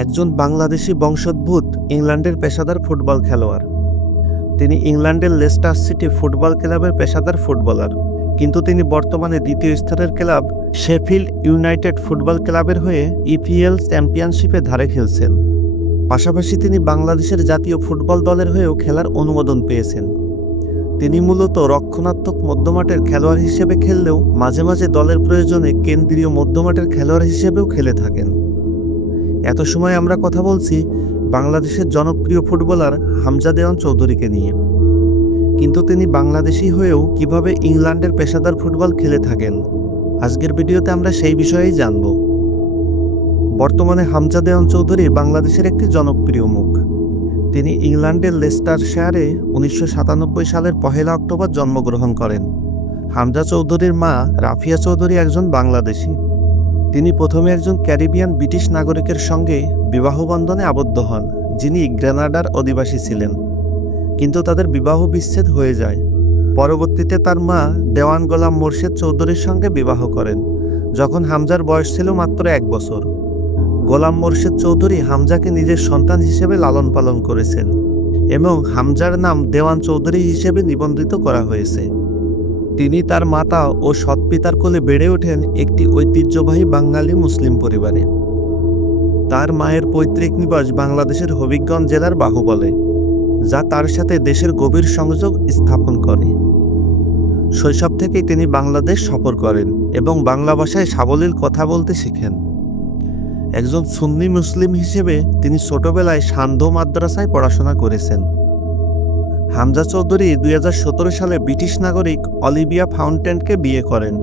একজন বাংলাদেশি বংশোদ্ভূত ইংল্যান্ডের পেশাদার ফুটবল খেলোয়াড়। তিনি ইংল্যান্ডের লেস্টার সিটি ফুটবল ক্লাবের পেশাদার ফুটবলার। কিন্তু তিনি বর্তমানে দ্বিতীয় স্তরের ক্লাব শেফিল্ড ইউনাইটেড ফুটবল ক্লাবের হয়ে ইপিএল চ্যাম্পিয়নশিপে ধারে খেলছেন। পাশাপাশি তিনি বাংলাদেশের জাতীয় ফুটবল দলের হয়েও খেলার অনুমোদন পেয়েছেন। তিনি মূলত রক্ষণাত্মক মধ্যমাঠের খেলোয়াড় হিসেবে খেললেও মাঝে মাঝে দলের প্রয়োজনে কেন্দ্রীয় মধ্যমাঠের খেলোয়াড় হিসেবেও খেলে থাকেন। এত সময় আমরা কথা বলছি বাংলাদেশের জনপ্রিয় ফুটবলার হামজা দেওয়ান চৌধুরীকে নিয়ে। কিন্তু তিনি বাংলাদেশি হয়েও কীভাবে ইংল্যান্ডের পেশাদার ফুটবল খেলে থাকেন? আজকের ভিডিওতে আমরা সেই বিষয়েই জানব। বর্তমানে হামজা দেওয়ান চৌধুরী বাংলাদেশের একটি জনপ্রিয় মুখ। তিনি ইংল্যান্ডের লেস্টার শেয়ারে উনিশশো সাতানব্বই সালের পহেলা অক্টোবর জন্মগ্রহণ করেন। হামজা চৌধুরীর মা রাফিয়া চৌধুরী একজন বাংলাদেশী। তিনি প্রথমে একজন ক্যারিবিয়ান ব্রিটিশ নাগরিকের সঙ্গে বিবাহবন্ধনে আবদ্ধ হন, যিনি গ্রেনাডার অধিবাসী ছিলেন। কিন্তু তাদের বিবাহ বিচ্ছেদ হয়ে যায়। পরবর্তীতে তার মা দেওয়ান গোলাম মোর্শেদ চৌধুরীর সঙ্গে বিবাহ করেন, যখন হামজার বয়স ছিল মাত্র এক বছর। গোলাম মোর্শেদ চৌধুরী হামজাকে নিজের সন্তান হিসেবে লালন পালন করেছেন এবং হামজার নাম দেওয়ান চৌধুরী হিসেবে নিবন্ধিত করা হয়েছে। তিনি তার মাতা ও সৎপিতার কোলে বেড়ে ওঠেন একটি ঐতিহ্যবাহী বাঙালি মুসলিম পরিবারে। তার মায়ের পৈতৃক নিবাস বাংলাদেশের হবিগঞ্জ জেলার বাহুবলে, যা তার সাথে দেশের গভীর সংযোগ স্থাপন করে। শৈশব থেকেই তিনি বাংলাদেশ সফর করেন এবং বাংলা ভাষায় সাবলীল কথা বলতে শিখেন। একজন সুন্নি মুসলিম হিসেবে তিনি ছোটবেলায় সান্ধ্য মাদ্রাসায় পড়াশোনা করেছেন। হামজা চৌধুরী দুই হাজার সতেরো সালে ব্রিটিশ নাগরিক অলিভিয়া ফাউন্টেনকে বিয়ে করেন।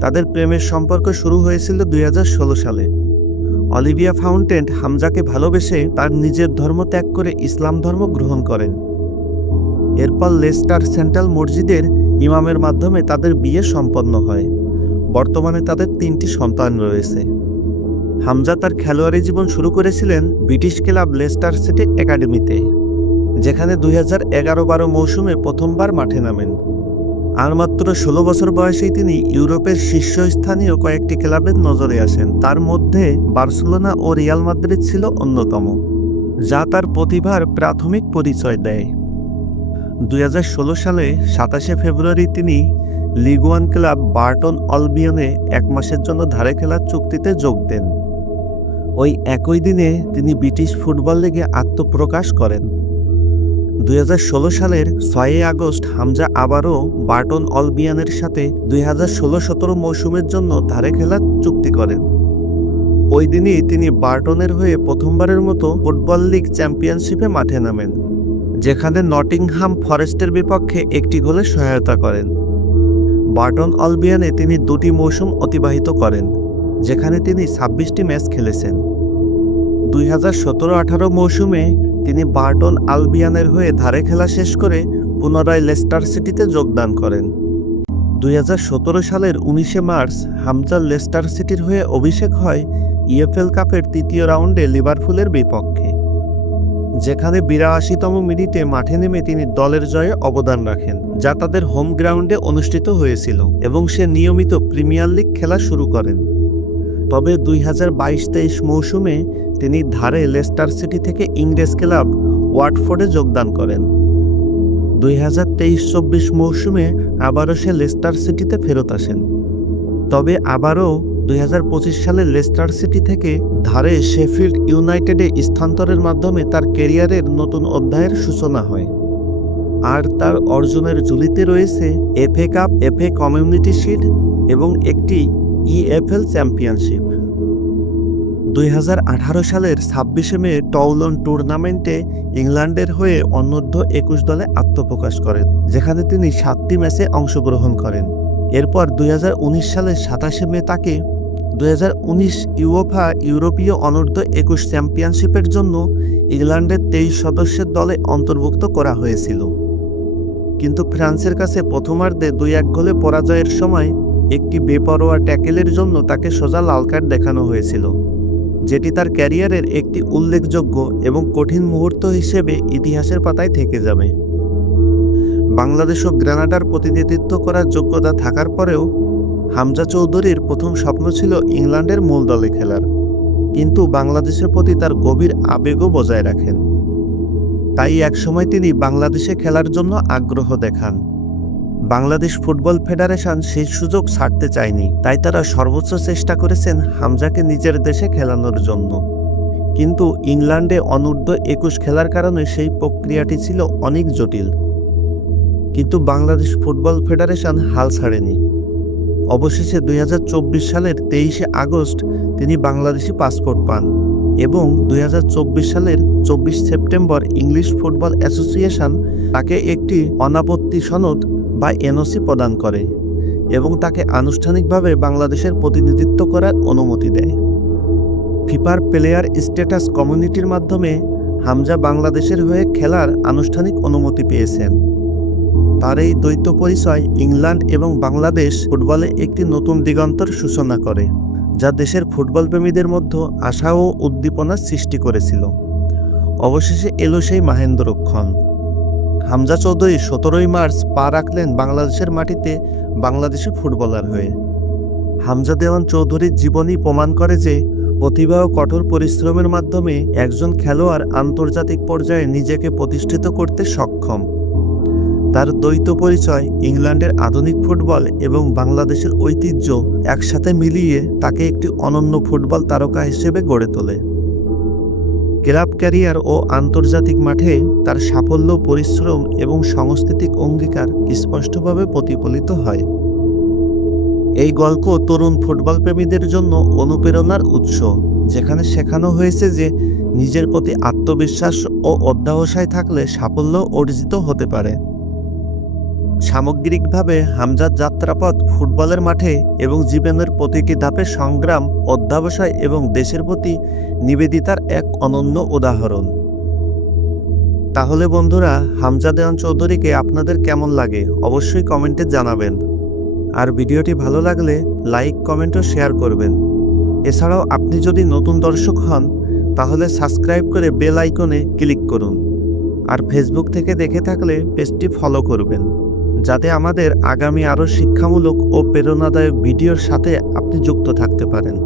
তাদের প্রেমের সম্পর্ক শুরু হয়েছিল দুই হাজার ষোলো সালে। অলিভিয়া ফাউন্টেন হামজাকে ভালোবেসে তার নিজের ধর্ম ত্যাগ করে ইসলাম ধর্ম গ্রহণ করেন। এরপর লেস্টার সেন্ট্রাল মসজিদের ইমামের মাধ্যমে তাদের বিয়ে সম্পন্ন হয়। বর্তমানে তাদের তিনটি সন্তান রয়েছে। হামজা তার খেলোয়াড়ি জীবন শুরু করেছিলেন ব্রিটিশ ক্লাব লেস্টার সিটি একাডেমিতে। যেখানে দুই হাজার এগারো বারো মৌসুমে প্রথমবার মাঠে নামেন। আর মাত্র ষোলো বছর বয়সেই তিনি ইউরোপের শীর্ষস্থানীয় কয়েকটি ক্লাবের নজরে আসেন। তার মধ্যে বার্সেলোনা ও রিয়াল মাদ্রিদ ছিল অন্যতম, যা তার প্রতিভার প্রাথমিক পরিচয় দেয়। দুই হাজার ষোলো সালে সাতাশে ফেব্রুয়ারি তিনি লিগুয়ান ক্লাব বার্টন অলবিয়নে এক মাসের জন্য ধারে খেলার চুক্তিতে যোগ দেন। ওই একই দিনে তিনি ব্রিটিশ ফুটবল লিগে আত্মপ্রকাশ করেন। দুই হাজার ষোলো সালের ছয়ই আগস্ট হামজা আবারও বার্টন অলবিয়ানের সাথে দুই হাজার ষোলো সতেরো মৌসুমের জন্য ধারে খেলার চুক্তি করেন। ওই দিনই তিনি বার্টনের হয়ে প্রথমবারের মতো ফুটবল লিগ চ্যাম্পিয়নশিপে মাঠে নামেন, যেখানে নটিংহাম ফরেস্টের বিপক্ষে একটি গোলে সহায়তা করেন। বার্টন অলবিয়ানে তিনি দুটি মৌসুম অতিবাহিত করেন, যেখানে তিনি ছাব্বিশটি ম্যাচ খেলেছেন। দুই হাজার সতেরো আঠারো মৌসুমে তিনি বার্টন আলবিয়ানের হয়ে ধারে খেলা শেষ করে পুনরায় লেস্টার সিটিতে যোগদান করেন। দুই হাজার সতেরো সালের উনিশে মার্চ হামজার লেস্টার সিটির হয়ে অভিষেক হয় ইএফএল কাপের তৃতীয় রাউন্ডে লিভারপুলের বিপক্ষে। যেখানে বিরাশিতম মিনিটে মাঠে নেমে তিনি দলের জয়ে অবদান রাখেন, যা তাদের হোম গ্রাউন্ডে অনুষ্ঠিত হয়েছিল এবং সে নিয়মিত প্রিমিয়ার লিগ খেলা শুরু করেন। তবে দুই হাজার বাইশ তেইশ মৌসুমে তিনি ধারে লেস্টার সিটি থেকে ইংরেজ ক্লাব ওয়াটফোর্ডে যোগদান করেন। দুই হাজার তেইশ চব্বিশ মৌসুমে আবারও সে লেস্টার সিটিতে ফেরত আসেন। তবে আবারও দুই হাজার পঁচিশ সালে লেস্টার সিটি থেকে ধারে শেফিল্ড ইউনাইটেডে স্থানান্তরের মাধ্যমে তার কেরিয়ারের নতুন অধ্যায়ের সূচনা হয়। আর তার অর্জনের ঝুলিতে রয়েছে FA cup, FA community shield এবং একটি ইএফএল চ্যাম্পিয়নশিপ দুই হাজার আঠারো সালের ছাব্বিশে মে টৌলন টুর্নামেন্টে ইংল্যান্ডের হয়ে অনূর্ধ্ব একুশ দলে আত্মপ্রকাশ করেন, যেখানে তিনি সাতটি ম্যাচে অংশগ্রহণ করেন। এরপর দুই হাজার উনিশ সালের সাতাশে মে তাকে দুই ইউওফা ইউরোপীয় অনূর্ধ্ব একুশ চ্যাম্পিয়নশিপের জন্য ইংল্যান্ডের তেইশ সদস্যের দলে অন্তর্ভুক্ত করা হয়েছিল। কিন্তু ফ্রান্সের কাছে প্রথমার্ধে দুই এক গোলে পরাজয়ের সময় একটি বেপরোয়া ট্যাকেলের জন্য তাকে সোজা লাল কার্ড দেখানো হয়েছিল, যেটি তার ক্যারিয়ারের একটি উল্লেখযোগ্য এবং কঠিন মুহূর্ত হিসেবে ইতিহাসের পাতায় থেকে যাবে। বাংলাদেশ ও গ্রানাডার প্রতিনিধিত্ব করার যোগ্যতা থাকার পরেও, হামজা চৌধুরীর প্রথম স্বপ্ন ছিল ইংল্যান্ডের মূল দলে খেলার, কিন্তু বাংলাদেশের প্রতি তার গভীর আবেগও বজায় রাখেন। তাই একসময় তিনি বাংলাদেশে খেলার জন্য আগ্রহ দেখান। বাংলাদেশ ফুটবল ফেডারেশন সেই সুযোগ ছাড়তে চায়নি, তাই তারা সর্বোচ্চ চেষ্টা করেছেন হামজাকে নিজের দেশে খেলানোর জন্য। কিন্তু ইংল্যান্ডে অনূর্ধ্ব একুশ খেলার কারণে সেই প্রক্রিয়াটি ছিল অনেক জটিল। কিন্তু বাংলাদেশ ফুটবল ফেডারেশন হাল ছাড়েনি। অবশেষে দুই হাজার চব্বিশ সালের তেইশে আগস্ট তিনি বাংলাদেশি পাসপোর্ট পান এবং দুই হাজার চব্বিশ সালের চব্বিশ সেপ্টেম্বর ইংলিশ ফুটবল অ্যাসোসিয়েশন তাকে একটি অনাপত্তি সনদ বা এনওসি প্রদান করে এবং তাকে আনুষ্ঠানিকভাবে বাংলাদেশের প্রতিনিধিত্ব করার অনুমতি দেয়। ফিফার প্লেয়ার স্ট্যাটাস কমিউনিটির মাধ্যমে হামজা বাংলাদেশের হয়ে খেলার আনুষ্ঠানিক অনুমতি পেয়েছেন। তার এই দ্বৈত পরিচয় ইংল্যান্ড এবং বাংলাদেশ ফুটবলে একটি নতুন দিগন্তর সূচনা করে, যা দেশের ফুটবল প্রেমীদের মধ্যে আশা ও উদ্দীপনার সৃষ্টি করেছিল। অবশেষে এলো সেই মাহেন্দ্রক্ষণ। হামজা চৌধুরী সতেরোই মার্চ পা রাখলেন বাংলাদেশের মাটিতে বাংলাদেশি ফুটবলার হয়ে। হামজা দেওয়ান চৌধুরীর জীবনী প্রমাণ করে যে প্রতিভা ও কঠোর পরিশ্রমের মাধ্যমে একজন খেলোয়াড় আন্তর্জাতিক পর্যায়ে নিজেকে প্রতিষ্ঠিত করতে সক্ষম। তার দ্বৈত পরিচয়, ইংল্যান্ডের আধুনিক ফুটবল এবং বাংলাদেশের ঐতিহ্য একসাথে মিলিয়ে তাকে একটি অনন্য ফুটবল তারকা হিসেবে গড়ে তোলে। ক্লাব ক্যারিয়ার ও আন্তর্জাতিক মাঠে তার সাফল্য, পরিশ্রম এবং সাংস্কৃতিক অঙ্গীকার স্পষ্টভাবে প্রতিফলিত হয়। এই গল্প তরুণ ফুটবল প্রেমীদের জন্য অনুপ্রেরণার উৎস, যেখানে শেখানো হয়েছে যে নিজের প্রতি আত্মবিশ্বাস ও অধ্যাবসায় থাকলে সাফল্য অর্জিত হতে পারে। সামগ্রিকভাবে হামজার যাত্রাপথ ফুটবলের মাঠে এবং জীবনের প্রতিটি ধাপে সংগ্রাম, অধ্যাবসায় এবং দেশের প্রতি নিবেদিতার এক অনন্য উদাহরণ। তাহলে বন্ধুরা, হামজা দেওয়ান চৌধুরীকে আপনাদের কেমন লাগে অবশ্যই কমেন্টে জানাবেন। আর ভিডিওটি ভালো লাগলে লাইক, কমেন্ট ও শেয়ার করবেন। এছাড়াও আপনি যদি নতুন দর্শক হন, তাহলে সাবস্ক্রাইব করে বেল আইকনে ক্লিক করুন। আর ফেসবুক থেকে দেখে থাকলে পেজটি ফলো করবেন। যাতে আমাদের আগামী আরও শিক্ষামূলক ও প্রেরণাদায়ক ভিডিওর সাথে আপনি যুক্ত থাকতে পারেন।